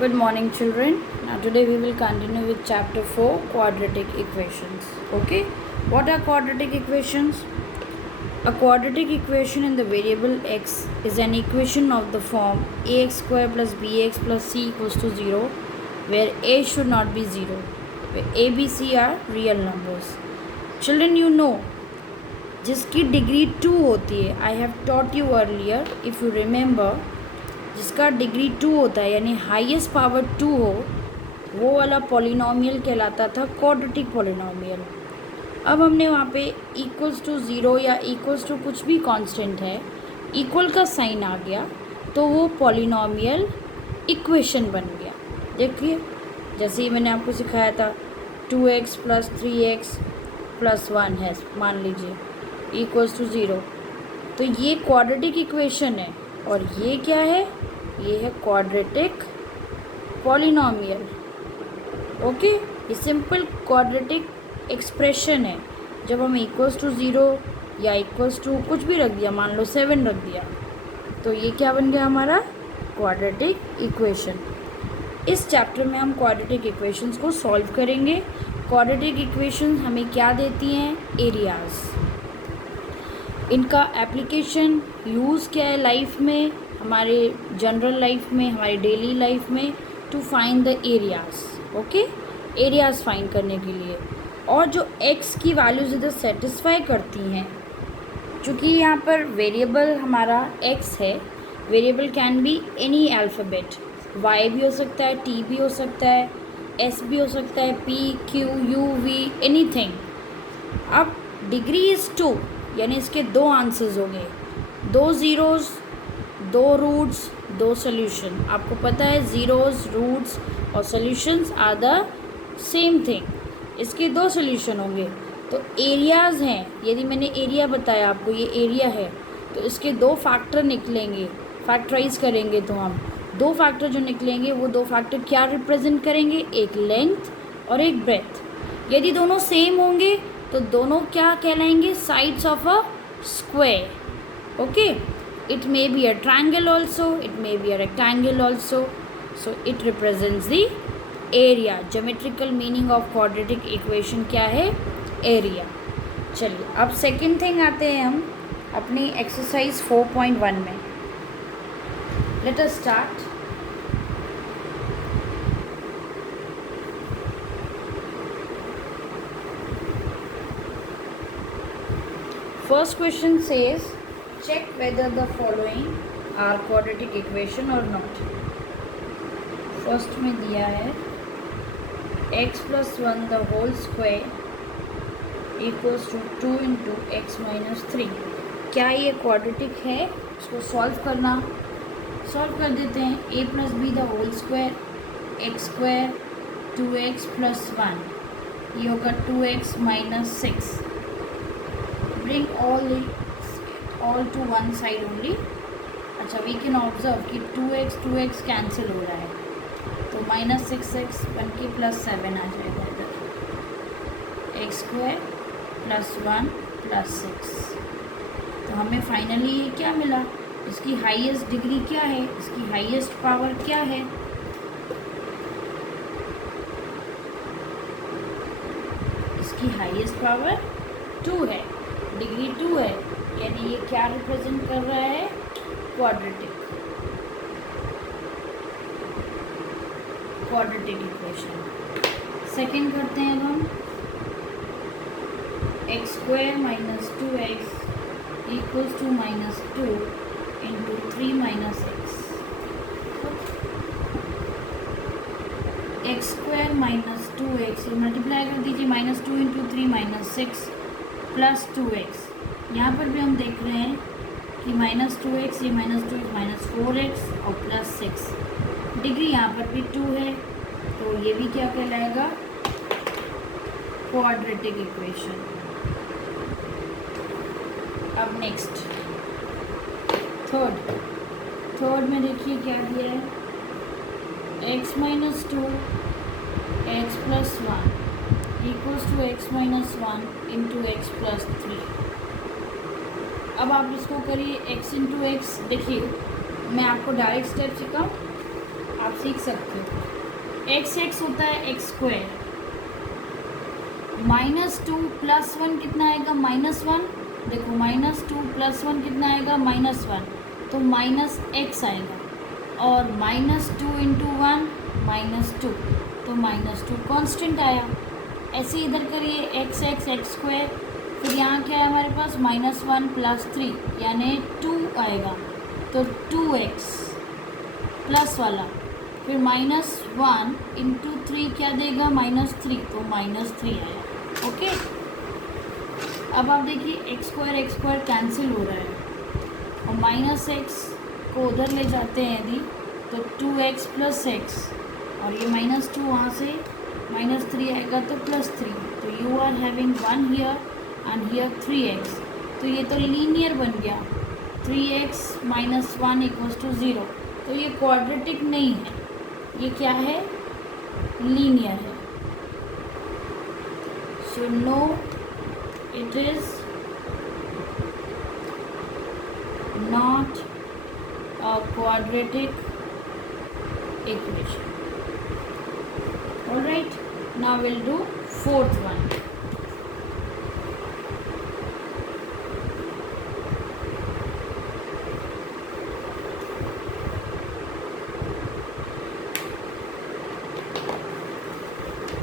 Good morning, children. Now, today we will continue with chapter 4 quadratic equations. Okay, what are quadratic equations? A quadratic equation in the variable x is an equation of the form ax square plus bx plus c equals to 0, where a should not be 0, where a, b, c are real numbers. Children, you know, जिसकी degree 2 होती है, I have taught you earlier if you remember, जिसका degree 2 होता है यानी highest power 2 हो, वो वाला पॉलिनोमियल कहलाता था क्वाड्रेटिक पॉलिनोमियल। अब हमने वहाँ पे इक्वल्स टू 0 या इक्वल्स टू कुछ भी कांस्टेंट है, इक्वल का साइन आ गया तो वो पॉलिनोमियल इक्वेशन बन गया। देखिए, जैसे ही मैंने आपको सिखाया था 2x प्लस 3x प्लस 1 है, मान लीजिए इक्वल्स टू 0, तो ये क्वाड्रेटिक इक्वेशन है। और ये क्या है? ये है क्वाड्रेटिक पॉलिनोमियल। ओके, ये सिंपल क्वाड्रेटिक एक्सप्रेशन है। जब हम इक्वल्स टू 0 या इक्वल्स टू कुछ भी रख दिया, मान लो 7 रख दिया, तो ये क्या बन गया हमारा? Quadratic equation. इस चैप्टर में हम क्वाड्रेटिक इक्वेशंस को सॉल्व करेंगे। क्वाड्रेटिक इक्वेशंस हमें क्या देती हैं? एरियाज़। इनका एप्लीकेशन यूज़ क्या है लाइफ में, हमारे जनरल लाइफ में, हमारी डेली लाइफ में, to find the areas. Okay, areas फाइंड करने के लिए। और जो x की वैल्यूज़ इधर सेटिस्फाई करती हैं, चूँकि यहाँ पर वेरिएबल हमारा x है, variable can be any alphabet, y भी हो सकता है, t भी हो सकता है, s भी हो सकता है, p, q, u, v, anything. अब डिग्री इज़ 2, यानी इसके दो आंसर्स होंगे, 2 ज़ीरोज़, 2 रूट्स, 2 सोल्यूशन। आपको पता है ज़ीरोज़, रूट्स और solutions are the same thing. इसके 2 सोल्यूशन होंगे। तो एरियाज़ हैं, यदि मैंने एरिया बताया आपको, ये एरिया है, तो इसके 2 फैक्टर निकलेंगे। फैक्टराइज करेंगे तो हम 2 फैक्टर जो निकलेंगे, वो 2 फैक्टर क्या रिप्रेजेंट करेंगे? एक लेंथ और एक ब्रेथ। यदि दोनों सेम होंगे तो दोनों क्या कहलाएंगे? Sides of a square. Okay, it may be a triangle also, it may be a rectangle also, so it represents the area. Geometrical meaning of quadratic equation क्या है? एरिया। चलिए, अब सेकेंड थिंग आते हैं हम अपनी एक्सरसाइज 4.1 में। Let us start. First question says, check whether the following are quadratic equation or not. First में दिया है x plus 1 the whole square equals to 2 into x minus 3। क्या ये quadratic है? इसको सॉल्व कर देते हैं। a plus b the whole square, x square 2x plus 1, ये होगा 2x minus 6। bring all to one side only। अच्छा, we can observe कि 2x कैंसिल हो रहा है, तो माइनस 6x बन के प्लस 7 आ जाएगा इधर। एक्स स्क्वायर प्लस 1 प्लस 6, तो हमें फाइनली ये क्या मिला? इसकी हाईएस्ट डिग्री क्या है? इसकी हाईएस्ट पावर क्या है? इसकी हाईएस्ट पावर 2 है, डिग्री 2 है, यानी ये क्या रिप्रेजेंट कर रहा है? Quadratic equation. सेकेंड करते हैं हम, x square minus 2x equals to minus 2 into 3 minus x. X square minus 2x multiply कर दीजिए, minus 2 into 3 minus 6 plus 2x। यहाँ पर भी हम देख रहे हैं कि माइनस 2x, ये माइनस 2x माइनस 4x और प्लस 6। डिग्री यहाँ पर भी 2 है, तो ये भी क्या कहलाएगा? Quadratic equation. अब नेक्स्ट थर्ड में देखिए क्या दिया है? x minus 2 x plus 1 equals to x minus 1 into x plus 3। अब आप इसको करिए x इंटू एक्स। देखिए, मैं आपको डायरेक्ट स्टेप सिखाऊँ आप सीख सकते हो। एक्स एक्स होता है एक्स स्क्वायर, -2 + 1 कितना आएगा -1। देखो -2 + 1 कितना आएगा -1, तो -x आएगा। और -2 × 1 -2, तो -2 कांस्टेंट आया। ऐसे इधर करिए एक्स एक्स एक्स स्क्वायर, फिर यहाँ क्या है हमारे पास -1 + 3 यानी 2 आएगा, तो 2x प्लस वाला, फिर -1 × 3 क्या देगा -3, तो -3 आया। ओके, अब आप देखिए एक्स स्क्वायर कैंसिल हो रहा है और -x को उधर ले जाते हैं यदि, तो 2x + x, और ये -2 वहाँ से -3 आएगा तो +3, तो you are having 1 here and here 3x, तो ये तो लीनियर बन गया। 3x - 1 = 0, तो ये क्वाड्रेटिक नहीं है, ये क्या है, लीनियर है। So no, it is not a quadratic equation. All right, now we'll do fourth one.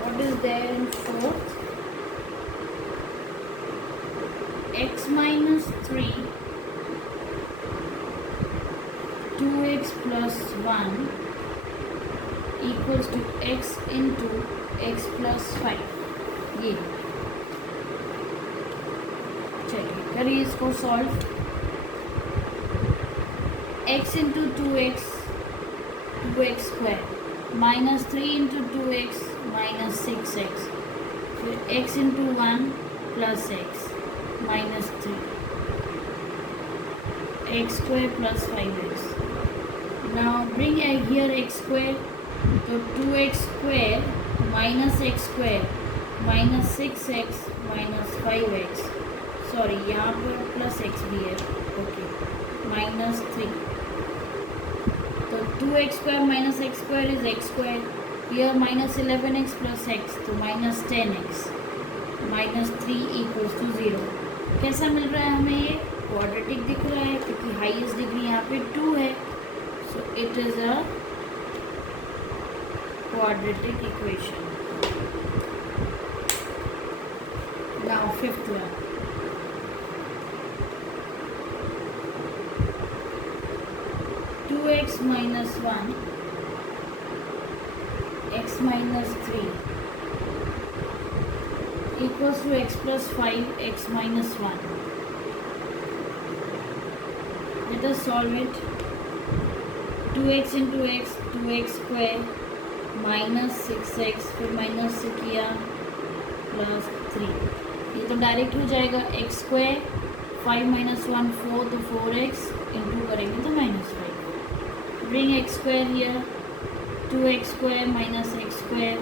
What is there in fourth? X - 3, 2x + 1 equals to x into x + 5। ये चलिए करिए इसको solve. x × 2x 2x square, -3 × 2x -6x, फिर x × 1 + x -3, x square + 5x। Now bring here x square, तो 2x square -x square -6x -5x, sorry यहाँ पर +x भी है, ओके, -3, तो 2x square -x square is x square, here -11x + x, तो -10x, -3 = 0। कैसा मिल रहा है हमें, ये क्वाड्रेटिक दिख रहा है क्योंकि हाईएस्ट डिग्री यहाँ पे 2 है, so it is a quadratic equation. Now fifth one. Two x - 1 x - 3 equals to x + 5 x - 1. Let us solve it. 2x × x 2x square -6x, फिर माइनस से किया +3, ये तो डायरेक्ट हो जाएगा x स्क्वायर, 5 - 1 4, तो 4x इंटू करेंगे तो -5। Bring x square here, 2x square -x square,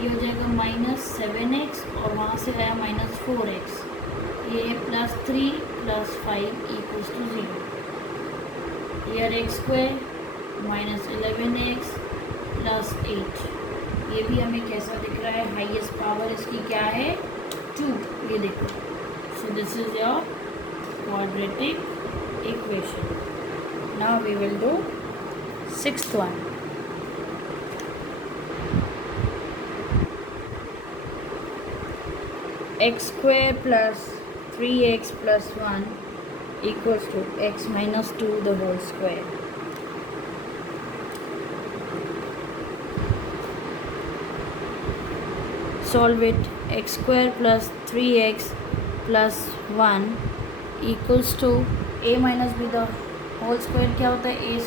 ये हो जाएगा -7x, और वहाँ से आया -4x, ये +3 + 5 = 0। हियर x स्क्वायर -11x + 8, ये भी हमें कैसा दिख रहा है, हाईएस्ट पावर इसकी क्या है, 2, ये देखो। So this is your quadratic equation. Now we will do sixth one. x square + 3x + 1 equals to x - 2 the whole square. Solve it. X square + 3x + 1 equals to a - b the whole square। क्या होता है, a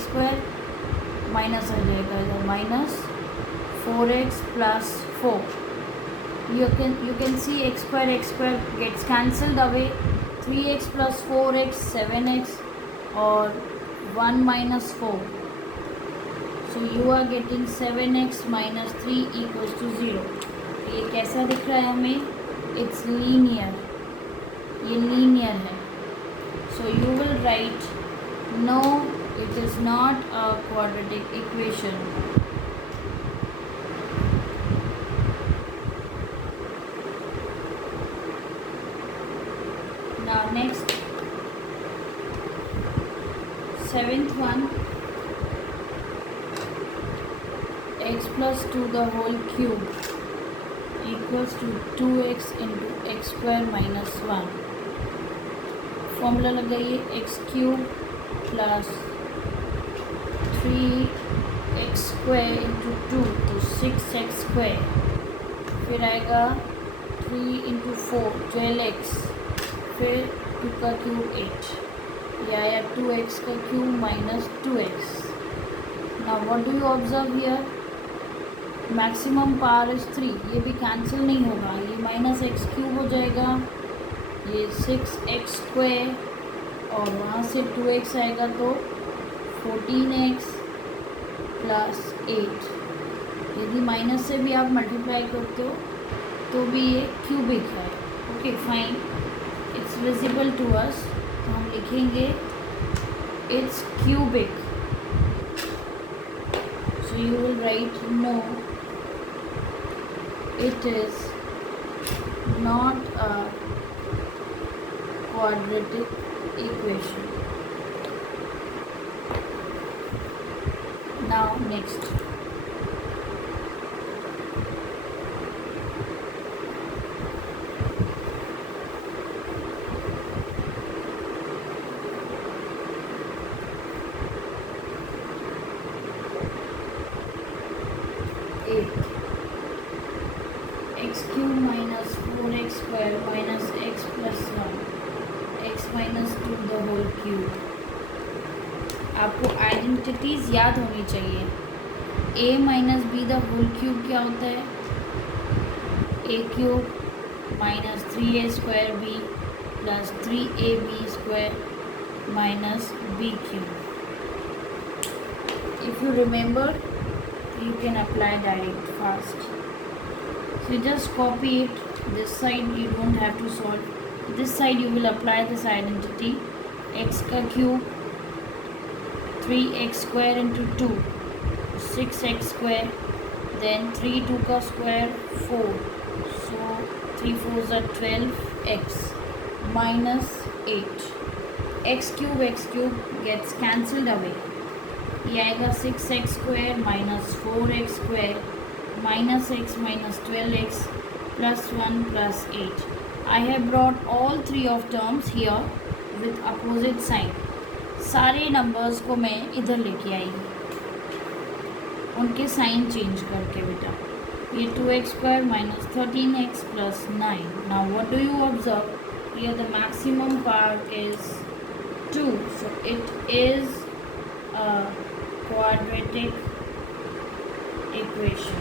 square minus आ जाएगा इधर, -4x + 4। you can see x square gets cancelled away, 3x + 4x 7x, और 1 - 4, so you are getting 7x - 3 = 0। ये कैसा दिख रहा है हमें, इट्स लीनियर, ये लीनियर है। So you will write no It is not a quadratic equation. Now next, seventh one, x plus 2 the whole cube equals to 2x into x square minus 1. Formula लगाइए, x cube plus 3x square into 2 तो 6x square, फिर आएगा 3 into 4 12x, फिर 2 का cube 8, ये आया 2x का cube minus 2x. Now what do you observe here, maximum power is 3, ये भी कैंसिल नहीं होगा, ये माइनस एक्स क्यूब हो जाएगा, ये 6x स्क्वायर और वहाँ से 2x आएगा तो 14x प्लस 8. यदि माइनस से भी आप मल्टीप्लाई करते हो तो भी ये क्यूबिक है. Okay fine, its visible to us, तो हम लिखेंगे its cubic. So you will write no, it is not a quadratic equation. Now next, x cube minus 4x square minus x plus 1, x minus 2 the whole cube. आपको identities याद होनी चाहिए. a minus b the whole cube क्या होता है, a cube minus 3a square b plus 3ab square minus b cube. If you remember, you can apply direct fast. So you just copy it. This side you don't have to solve. This side you will apply this identity. X का cube 3x square into 2 6x square, then 3 2 का square 4, so 3 4s are 12x minus 8. x cube gets cancelled away. ये आएगा 6x square minus 4x square minus x minus 12x plus 1 plus 8. I have brought all three of terms here with opposite sign. सारे numbers को मैं इधर लेके आई, उनके sign change करके बेटा. ये 2x square minus 13x plus 9. Now what do you observe? Here the maximum part is 2, so it is a quadratic equation.